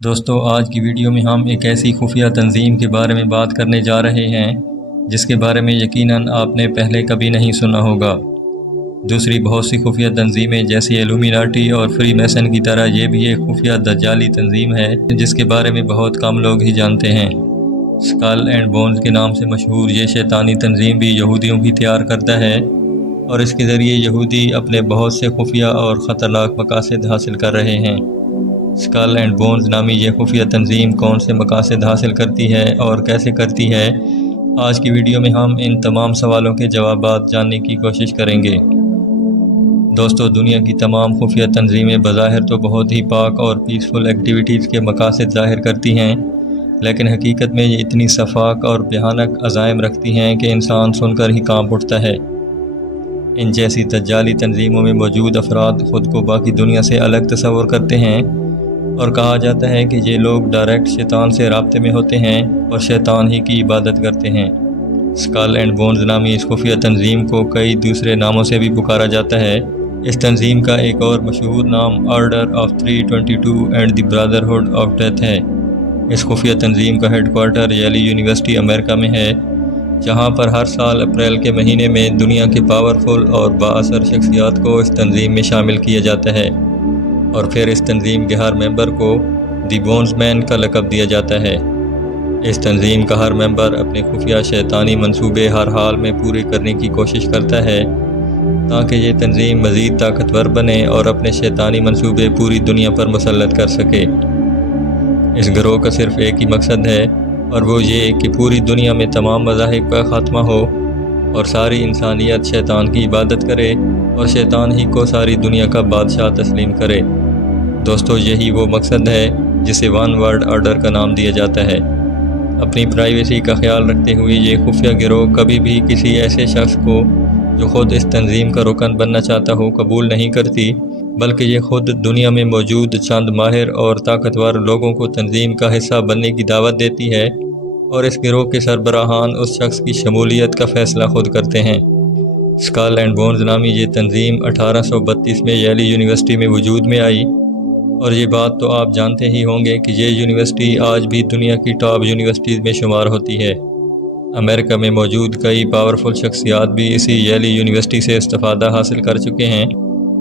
دوستو آج کی ویڈیو میں ہم ایک ایسی خفیہ تنظیم کے بارے میں بات کرنے جا رہے ہیں جس کے بارے میں یقیناً آپ نے پہلے کبھی نہیں سنا ہوگا۔ دوسری بہت سی خفیہ تنظیمیں جیسی ایلومیناٹی اور فری میسن کی طرح یہ بھی ایک خفیہ دجالی تنظیم ہے جس کے بارے میں بہت کم لوگ ہی جانتے ہیں۔ اسکل اینڈ بونز کے نام سے مشہور یہ شیطانی تنظیم بھی یہودیوں کی تیار کرتا ہے اور اس کے ذریعے یہودی اپنے بہت سے خفیہ اور خطرناک مقاصد حاصل کر رہے ہیں۔ اسکل اینڈ بونز نامی یہ خفیہ تنظیم کون سے مقاصد حاصل کرتی ہے اور کیسے کرتی ہے، آج کی ویڈیو میں ہم ان تمام سوالوں کے جوابات جاننے کی کوشش کریں گے۔ دوستو دنیا کی تمام خفیہ تنظیمیں بظاہر تو بہت ہی پاک اور پیسفل ایکٹیویٹیز کے مقاصد ظاہر کرتی ہیں، لیکن حقیقت میں یہ اتنی شفاف اور بھیانک عزائم رکھتی ہیں کہ انسان سن کر ہی کانپ اٹھتا ہے۔ ان جیسی دجالی تنظیموں میں موجود افراد خود کو باقی دنیا سے الگ تصور کرتے ہیں اور کہا جاتا ہے کہ یہ لوگ ڈائریکٹ شیطان سے رابطے میں ہوتے ہیں اور شیطان ہی کی عبادت کرتے ہیں۔ اسکل اینڈ بونز نامی اس خفیہ تنظیم کو کئی دوسرے ناموں سے بھی پکارا جاتا ہے۔ اس تنظیم کا ایک اور مشہور نام order of 322 and the brotherhood of death ہے۔ اس خفیہ تنظیم کا ہیڈ کوارٹر ییلی یونیورسٹی امریکہ میں ہے، جہاں پر ہر سال اپریل کے مہینے میں دنیا کے پاورفل اور بااثر شخصیات کو اس تنظیم میں شامل کیا جاتا ہے اور پھر اس تنظیم کے ہر ممبر کو دی بونز مین کا لقب دیا جاتا ہے۔ اس تنظیم کا ہر ممبر اپنے خفیہ شیطانی منصوبے ہر حال میں پورے کرنے کی کوشش کرتا ہے تاکہ یہ تنظیم مزید طاقتور بنے اور اپنے شیطانی منصوبے پوری دنیا پر مسلط کر سکے۔ اس گروہ کا صرف ایک ہی مقصد ہے اور وہ یہ کہ پوری دنیا میں تمام مذاہب کا خاتمہ ہو اور ساری انسانیت شیطان کی عبادت کرے اور شیطان ہی کو ساری دنیا کا بادشاہ تسلیم کرے۔ دوستو یہی وہ مقصد ہے جسے ون ورلڈ آرڈر کا نام دیا جاتا ہے۔ اپنی پرائیویسی کا خیال رکھتے ہوئے یہ خفیہ گروہ کبھی بھی کسی ایسے شخص کو جو خود اس تنظیم کا رکن بننا چاہتا ہو قبول نہیں کرتی، بلکہ یہ خود دنیا میں موجود چند ماہر اور طاقتور لوگوں کو تنظیم کا حصہ بننے کی دعوت دیتی ہے اور اس گروہ کے سربراہان اس شخص کی شمولیت کا فیصلہ خود کرتے ہیں۔ اسکل اینڈ بونز نامی یہ تنظیم 1832 میں ییلی یونیورسٹی میں وجود میں آئی اور یہ بات تو آپ جانتے ہی ہوں گے کہ یہ یونیورسٹی آج بھی دنیا کی ٹاپ یونیورسٹیز میں شمار ہوتی ہے۔ امریکہ میں موجود کئی پاورفل شخصیات بھی اسی ییلی یونیورسٹی سے استفادہ حاصل کر چکے ہیں۔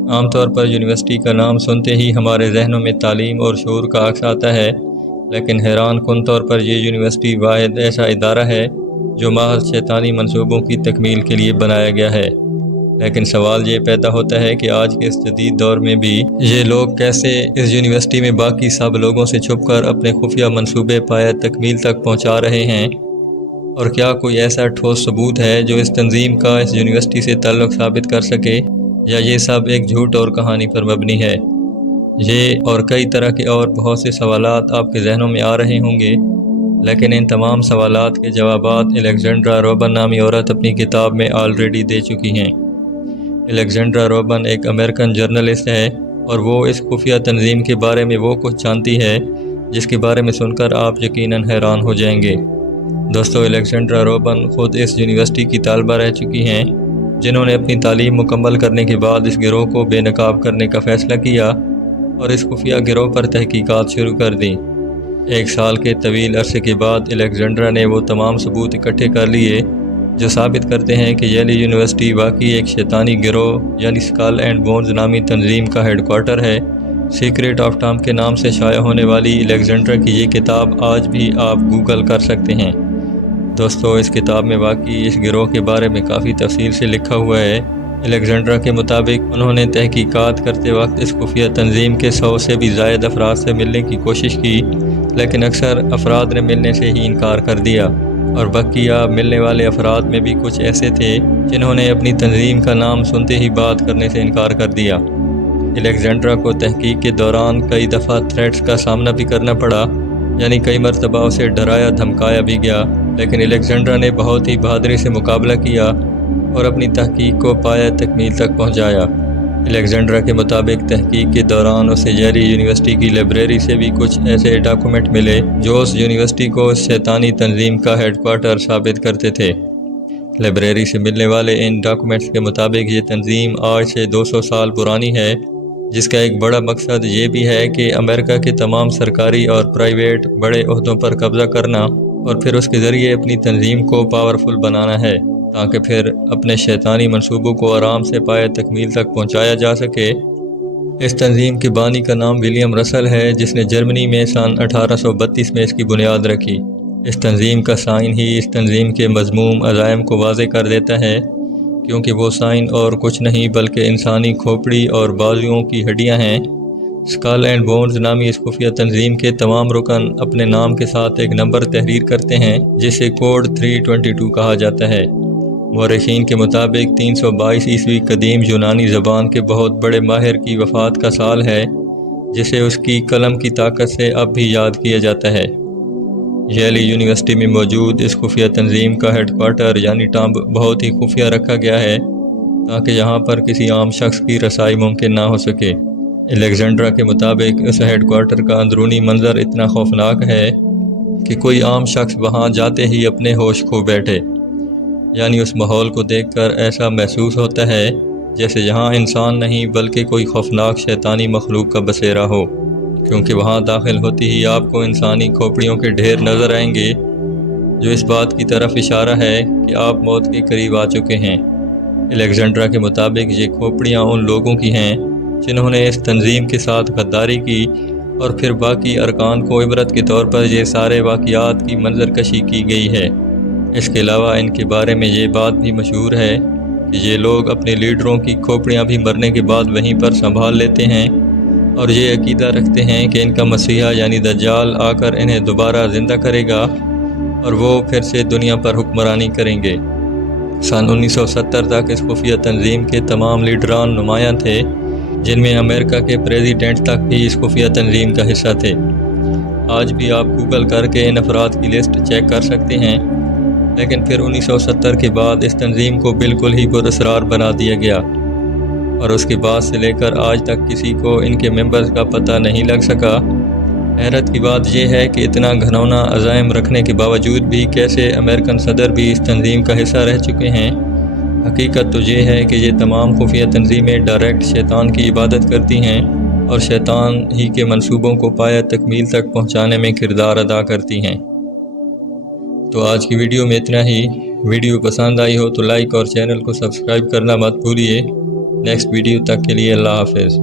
عام طور پر یونیورسٹی کا نام سنتے ہی ہمارے ذہنوں میں تعلیم اور شعور کا عکس آتا ہے، لیکن حیران کن طور پر یہ یونیورسٹی واحد ایسا ادارہ ہے جو محض شیطانی منصوبوں کی تکمیل کے لیے بنایا گیا ہے۔ لیکن سوال یہ پیدا ہوتا ہے کہ آج کے اس جدید دور میں بھی یہ لوگ کیسے اس یونیورسٹی میں باقی سب لوگوں سے چھپ کر اپنے خفیہ منصوبے پایہ تکمیل تک پہنچا رہے ہیں، اور کیا کوئی ایسا ٹھوس ثبوت ہے جو اس تنظیم کا اس یونیورسٹی سے تعلق ثابت کر سکے، یا یہ سب ایک جھوٹ اور کہانی پر مبنی ہے؟ یہ اور کئی طرح کے اور بہت سے سوالات آپ کے ذہنوں میں آ رہے ہوں گے، لیکن ان تمام سوالات کے جوابات الیگزینڈرا روبن نامی عورت اپنی کتاب میں آلریڈی دے چکی ہیں۔ الیگزینڈرا روبن ایک امریکن جرنلسٹ ہے اور وہ اس خفیہ تنظیم کے بارے میں وہ کچھ جانتی ہے جس کے بارے میں سن کر آپ یقیناً حیران ہو جائیں گے۔ دوستو الیگزینڈرا روبن خود اس یونیورسٹی کی طالبہ رہ چکی ہیں جنہوں نے اپنی تعلیم مکمل کرنے کے بعد اس گروہ کو بے نقاب کرنے کا فیصلہ کیا اور اس خفیہ گروہ پر تحقیقات شروع کر دیں۔ ایک سال کے طویل عرصے کے بعد الیگزینڈرا نے وہ تمام ثبوت اکٹھے کر لیے جو ثابت کرتے ہیں کہ ییلی یونیورسٹی واقعی ایک شیطانی گروہ یعنی اسکل اینڈ بونز نامی تنظیم کا ہیڈ کوارٹر ہے۔ سیکریٹ آف ٹام کے نام سے شائع ہونے والی الیگزینڈرا کی یہ کتاب آج بھی آپ گوگل کر سکتے ہیں۔ دوستو اس کتاب میں واقعی اس گروہ کے بارے میں کافی تفصیل سے لکھا ہوا ہے۔ الیگزینڈرا کے مطابق انہوں نے تحقیقات کرتے وقت اس خفیہ تنظیم کے 100 سے بھی زائد افراد سے ملنے کی کوشش کی، لیکن اکثر افراد نے ملنے سے ہی انکار کر دیا، اور بقیہ ملنے والے افراد میں بھی کچھ ایسے تھے جنہوں نے اپنی تنظیم کا نام سنتے ہی بات کرنے سے انکار کر دیا۔ الیگزینڈرا کو تحقیق کے دوران کئی دفعہ تھریٹس کا سامنا بھی کرنا پڑا، یعنی کئی مرتبہ اسے ڈرایا دھمکایا بھی گیا، لیکن الیگزینڈرا نے بہت ہی بہادری سے مقابلہ کیا اور اپنی تحقیق کو پایہ تکمیل تک پہنچایا۔ الیگزینڈرا کے مطابق تحقیق کے دوران اسے ییلی یونیورسٹی کی لائبریری سے بھی کچھ ایسے ڈاکومنٹ ملے جو اس یونیورسٹی کو اس شیطانی تنظیم کا ہیڈ کوارٹر ثابت کرتے تھے۔ لائبریری سے ملنے والے ان ڈاکومنٹس کے مطابق یہ تنظیم آج سے 200 سال پرانی ہے جس کا ایک بڑا مقصد یہ بھی ہے کہ امریکہ کے تمام سرکاری اور پرائیویٹ بڑے عہدوں پر قبضہ کرنا اور پھر اس کے ذریعے اپنی تنظیم کو پاورفل بنانا ہے، تاکہ پھر اپنے شیطانی منصوبوں کو آرام سے پائے تکمیل تک پہنچایا جا سکے۔ اس تنظیم کے بانی کا نام ولیم رسل ہے، جس نے جرمنی میں سن 1832 میں اس کی بنیاد رکھی۔ اس تنظیم کا سائن ہی اس تنظیم کے مذموم عزائم کو واضح کر دیتا ہے، کیونکہ وہ سائن اور کچھ نہیں بلکہ انسانی کھوپڑی اور بازوؤں کی ہڈیاں ہیں۔ اسکل اینڈ بونز نامی اس خفیہ تنظیم کے تمام رکن اپنے نام کے ساتھ ایک نمبر تحریر کرتے ہیں، جسے کوڈ 322 کہا جاتا ہے۔ مورخین کے مطابق 322 عیسوی قدیم یونانی زبان کے بہت بڑے ماہر کی وفات کا سال ہے، جسے اس کی قلم کی طاقت سے اب بھی یاد کیا جاتا ہے۔ ییل یونیورسٹی میں موجود اس خفیہ تنظیم کا ہیڈ کوارٹر یعنی ٹمب بہت ہی خفیہ رکھا گیا ہے، تاکہ یہاں پر کسی عام شخص کی رسائی ممکن نہ ہو سکے۔ الیگزینڈرا کے مطابق اس ہیڈ کوارٹر کا اندرونی منظر اتنا خوفناک ہے کہ کوئی عام شخص وہاں جاتے ہی اپنے ہوش کھو بیٹھے، یعنی اس ماحول کو دیکھ کر ایسا محسوس ہوتا ہے جیسے یہاں انسان نہیں بلکہ کوئی خوفناک شیطانی مخلوق کا بسیرا ہو، کیونکہ وہاں داخل ہوتی ہی آپ کو انسانی کھوپڑیوں کے ڈھیر نظر آئیں گے، جو اس بات کی طرف اشارہ ہے کہ آپ موت کے قریب آ چکے ہیں۔ الیگزینڈرا کے مطابق یہ کھوپڑیاں ان لوگوں کی ہیں جنہوں نے اس تنظیم کے ساتھ غداری کی، اور پھر باقی ارکان کو عبرت کے طور پر یہ سارے واقعات کی منظر کشی کی گئی ہے۔ اس کے علاوہ ان کے بارے میں یہ بات بھی مشہور ہے کہ یہ لوگ اپنے لیڈروں کی کھوپڑیاں بھی مرنے کے بعد وہیں پر سنبھال لیتے ہیں، اور یہ عقیدہ رکھتے ہیں کہ ان کا مسیحا یعنی دجال آ کر انہیں دوبارہ زندہ کرے گا اور وہ پھر سے دنیا پر حکمرانی کریں گے۔ سن 1970 تک اس خفیہ تنظیم کے تمام لیڈران نمایاں تھے، جن میں امریکہ کے پریزیڈنٹ تک بھی اس خفیہ تنظیم کا حصہ تھے۔ آج بھی آپ گوگل کر کے ان افراد کی لسٹ چیک کر سکتے ہیں، لیکن پھر 1970 کے بعد اس تنظیم کو بالکل ہی پراسرار بنا دیا گیا، اور اس کے بعد سے لے کر آج تک کسی کو ان کے ممبرز کا پتہ نہیں لگ سکا۔ حیرت کی بات یہ ہے کہ اتنا گھنونا عزائم رکھنے کے باوجود بھی کیسے امریکن صدر بھی اس تنظیم کا حصہ رہ چکے ہیں۔ حقیقت تو یہ ہے کہ یہ تمام خفیہ تنظیمیں ڈائریکٹ شیطان کی عبادت کرتی ہیں اور شیطان ہی کے منصوبوں کو پایہ تکمیل تک پہنچانے میں کردار ادا کرتی ہیں۔ تو آج کی ویڈیو میں اتنا ہی۔ ویڈیو پسند آئی ہو تو لائک اور چینل کو سبسکرائب کرنا مت بھولیے۔ نیکسٹ ویڈیو تک کے لیے اللہ حافظ۔